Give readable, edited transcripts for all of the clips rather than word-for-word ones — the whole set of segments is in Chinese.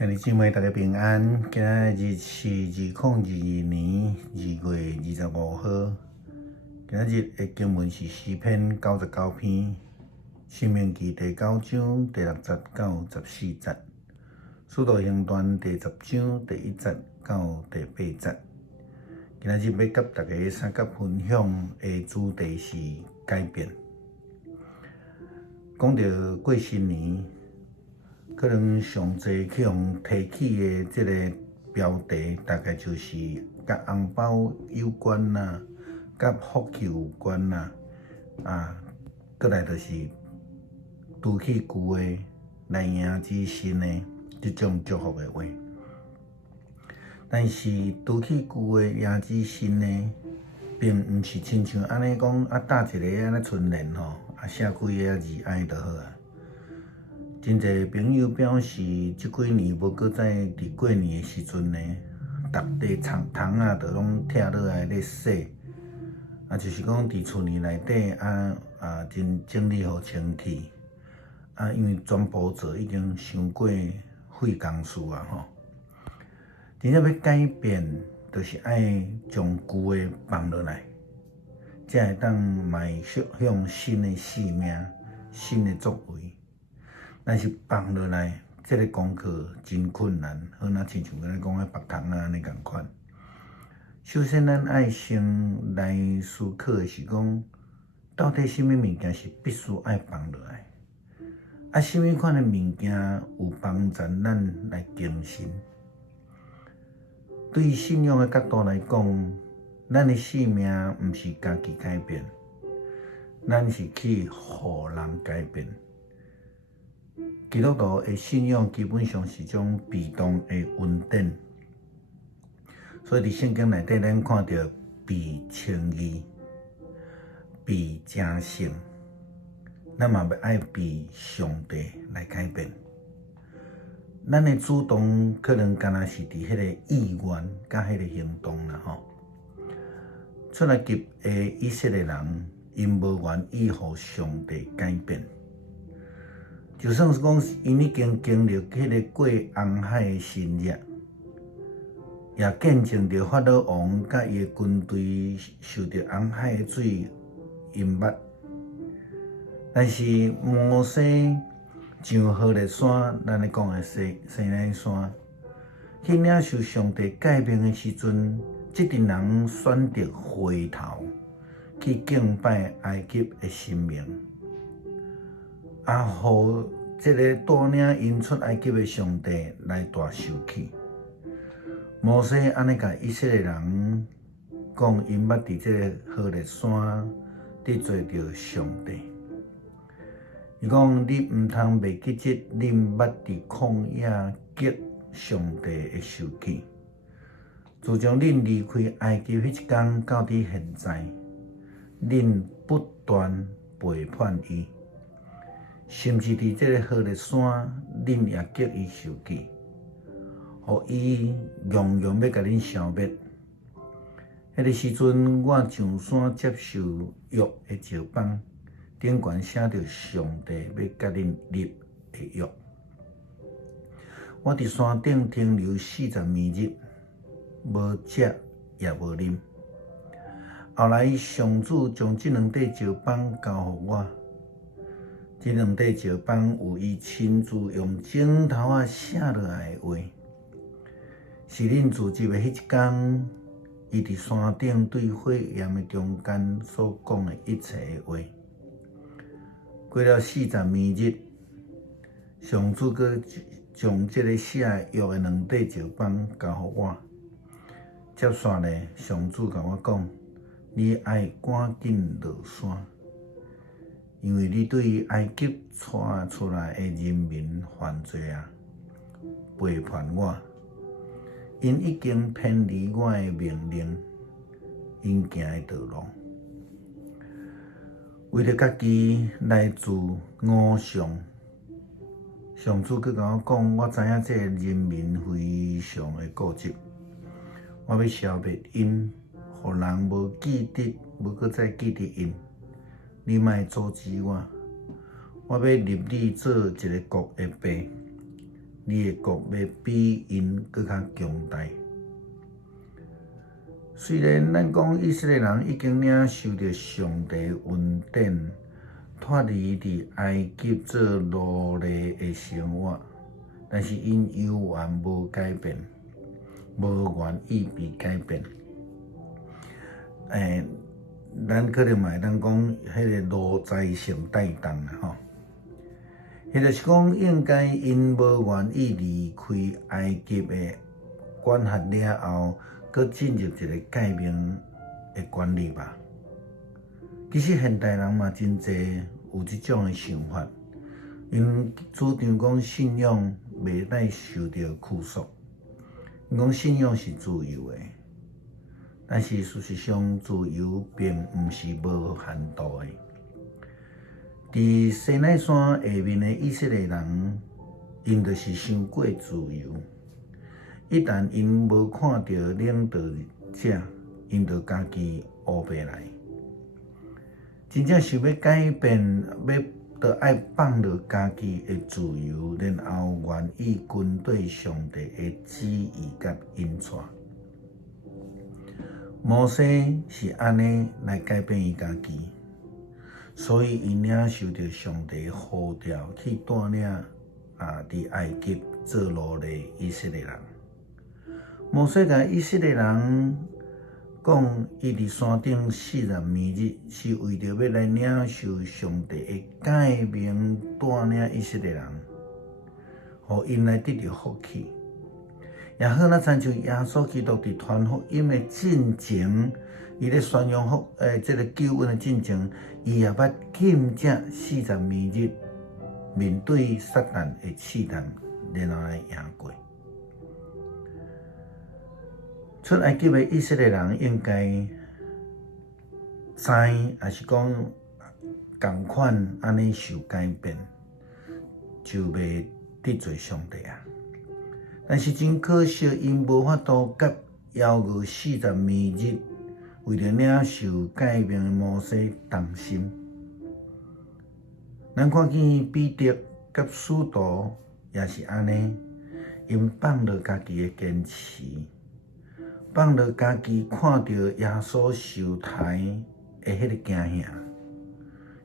兄弟姊妹，大家平安。今仔日是2022年2月25号。今仔日的经文是诗篇99篇，申命记第9章第6节到14节，使徒行传第10章第1节到第8节。今仔日要甲大家三角分享的主题是改变。讲到过新年，可能上侪去用提起的这个标题，大概就是甲红包有关啦，甲福气有关啦，过来就是拄起旧的来迎接新的这种祝福的话。但是拄起旧的迎接新的，并毋是亲像安尼讲搭一个安尼春联吼，写几个字安尼就好啊。真侪朋友表示，即几年无搁再伫过年的时阵呢，逐块虫仔都拢拆落来咧洗，就是讲伫厝内内底真整理好清气，因为全部做已经伤过费工事啊吼。真正要改变，就是爱将旧的放落来，才会当迈向新的生命、新的作为。但是放落来，这个功课真困难，好若亲像咱讲的拔虫安尼共款。首先，咱爱先来思考的是讲，到底什么物件是必须爱放落来？什么款的物件有帮助咱来更新？对于信仰的角度来讲，咱的生命毋是家己改变，咱是去互人改变。基督徒的信仰基本上是种被动的恩典，所以伫圣经内底，咱看到被称义、被正圣，咱嘛要爱被上帝来改变。咱的主动可能敢若是伫迄个意愿甲迄个行动啦吼。出来及的以色列人，因无愿意互上帝改变。就算是讲，因已经经历迄个过红海的新约，也见证着法老王甲伊的军队受着红海的水淹没。但是摩西上何烈山，咱咧讲的西奈山，去领受上帝改变的时阵，这群人选择回头去敬拜埃及的神明。互这个带领因出埃及的上帝来大受气。摩西安尼甲以色列人讲，因捌伫这个何烈山得罪着上帝。伊讲，你毋通袂记得你捌伫旷野激上帝的受气。自从恁离开埃及迄一天到伫现在，恁不断背叛伊。甚至伫这个何烈山，恁也叫伊受气，互伊样样要甲恁消灭。迄个时阵，我上山接受约的石板，顶悬写着上帝要甲恁立的约。我伫山顶停留42日，无食也无啉。后来上主将这两块石板交互我。这两块石板有伊亲自用指头写落来的话，是恁自入的迄一天，伊伫山顶对火焰的中间所讲的一切的话。过了42日，上主阁将这个写约的两块石板交互我。接续呢，上主甲我讲：你爱赶紧落山。因为你对埃及带出来的人民犯罪背叛我，因已经偏离我的命令，因行的道路，为了家己来自偶像。上主佮我讲，我知影这个人民非常的固执，我要消灭因，互人无记得，无搁再记得因。你莫阻止我，我要立你做一个国的爸，你的国要比因搁较强大。虽然咱讲以色列人已经领受着上帝恩典，脱离伫埃及做奴隶的生活，但是因犹原无改变，无愿意被改变。咱可能嘛会当讲，迄个奴才性带动啦吼。迄就是讲，应该因无愿意离开埃及的管辖了后，搁进入一个改名的管理吧。其实现代人嘛真侪有即种的想法，因主张讲信仰袂使受到拘束，因讲信仰是自由的。但是事实上，自由并毋是无限度的。伫西奈山下面的以色列人，因就是伤过自由。一旦因无看到领导者，因就家己乌白来。真正想要改变，就爱放落家己的自由，然后愿意跟对上帝的旨意甲引带。摩西是安尼来改变伊家己，所以伊领受着上帝呼召，去带领伫埃及做奴隶以色列人。摩西甲以色列人讲，伊伫山顶40暝日，是为着要来领受上帝的诫命，带领以色列人，互因来得到福气。也好，那亲像耶稣基督伫传福音的进程，伊咧宣扬这个救恩的进程，伊也捌见证40暝日面对撒旦的试探，然后来赢过。出埃及的以色列人应该知，也是讲同款安尼受改变，就袂得罪上帝啊。但是真可惜，因无法度甲逾过40暝日，为着领受诫命的摩西同心。咱看见彼得甲使徒也是安尼，因放落家己的坚持，放落家己看到耶稣受抬的迄个惊吓，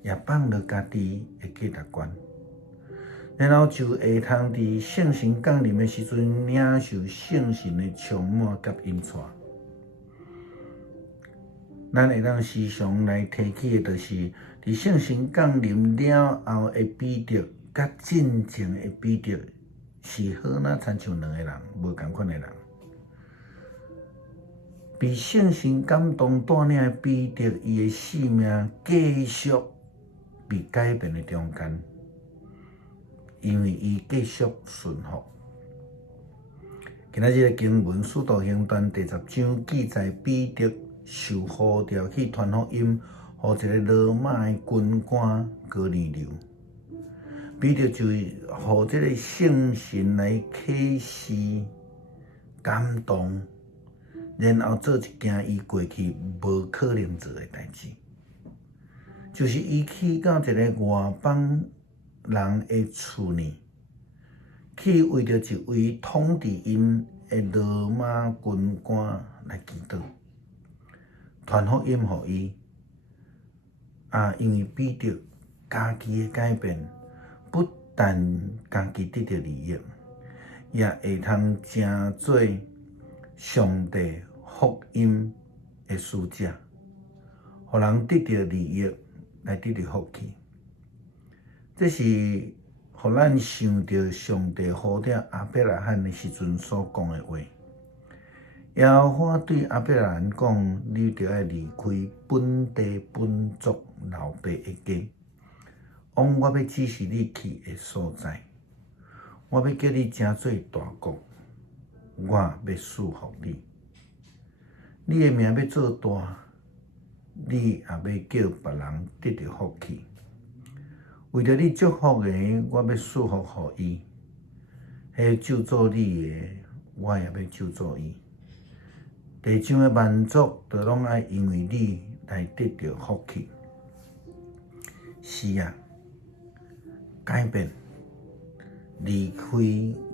也放落家己的价值观。然后就会通伫圣神降临的时阵，领受圣神的充满甲引带。咱会当时常来提起的，就是伫圣神降临了后的彼得，甲真正的彼得是好哪亲像两个人，无同款的人。被圣神感动带领的彼得，伊的性命继续被改变的中间。因为伊继续顺服。今仔日的经文《使徒行传》第10章记载，彼得受呼召去传福音，互一个罗马的军官哥尼流。彼得就互这个圣神来启示、感动，然后做一件伊过去无可能做的代志，就是伊去到一个外邦人的厝呢，去为着一位统治因的罗马军官来祈祷，传福音予伊。因为彼得家己的改变，不但家己得到利益，也会通成做上帝福音的使者，互人得到利益，来得到福气。这是互咱想到上帝呼召亚伯拉罕的时阵所讲的话。耶和华对亚伯拉罕讲：“你着要离开本地本族老爸的家，往我要指示你去的所在。我要叫你成做大国，我要祝福你。你的名要做大，你也要叫别人得到福气。为着你祝福的，我要祝福予伊；迄咒诅你的，我也要咒诅伊。地上的万族都拢爱因为你来得到福气。是啊，改变离开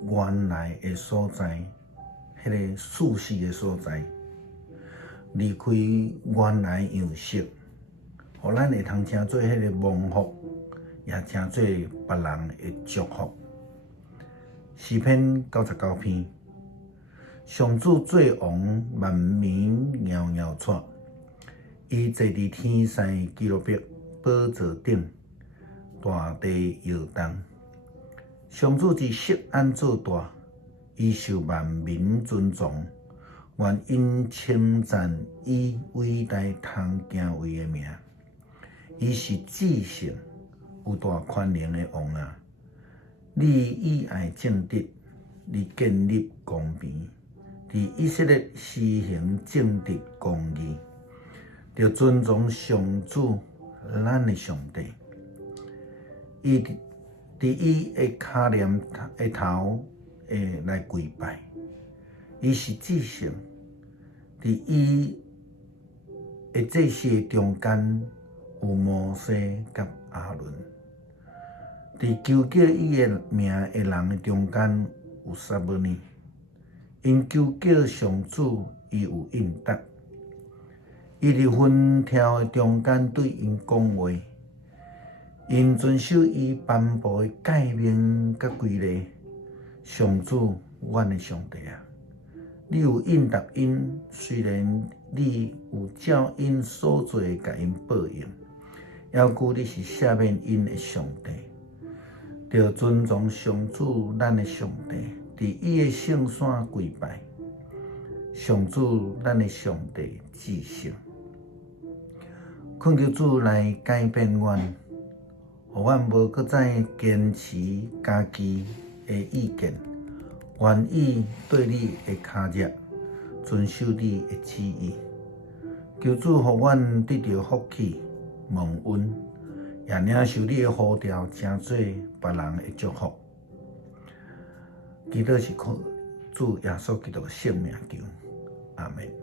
原来的所在，迄个舒适的所在，离开原来样式，互咱会通称做迄个蒙福，也称做别人的祝福。诗篇99篇，上主做王，万民摇摇喘。伊坐伫天上基路伯宝座顶，大地摇动。上主之色安做大，伊受万民尊重。愿因称赞伊伟大通行为的名。伊是至圣有大权能的王啊！你以爱正直，你建立公平，伫以色列施行正直公义，着尊重上主，咱的上帝。伊伫伊的脚链的头来跪拜。伊是至圣，伫伊的祭司中间有摩西甲亚伦。伫求叫伊的名的人的中间有撒母耳，因求叫上主，伊有应答。伊伫云条的中间对因讲话，因遵守伊颁布的诫命甲规例。上主，阮的上帝啊，你有应答因，虽然你有照因所做的甲因报应，要求你是赦免因的上帝。着尊重上主，咱的上帝，伫伊的圣山跪拜。上主，咱的上帝至圣。恳求主来改变阮，互阮无搁再坚持家己的意见，愿意对你的脚热，遵守你的旨意。求主，互阮得到福气、蒙恩。也领受你的呼召，成做别人的祝福。祈祷是靠主耶稣基督的圣名求，阿门。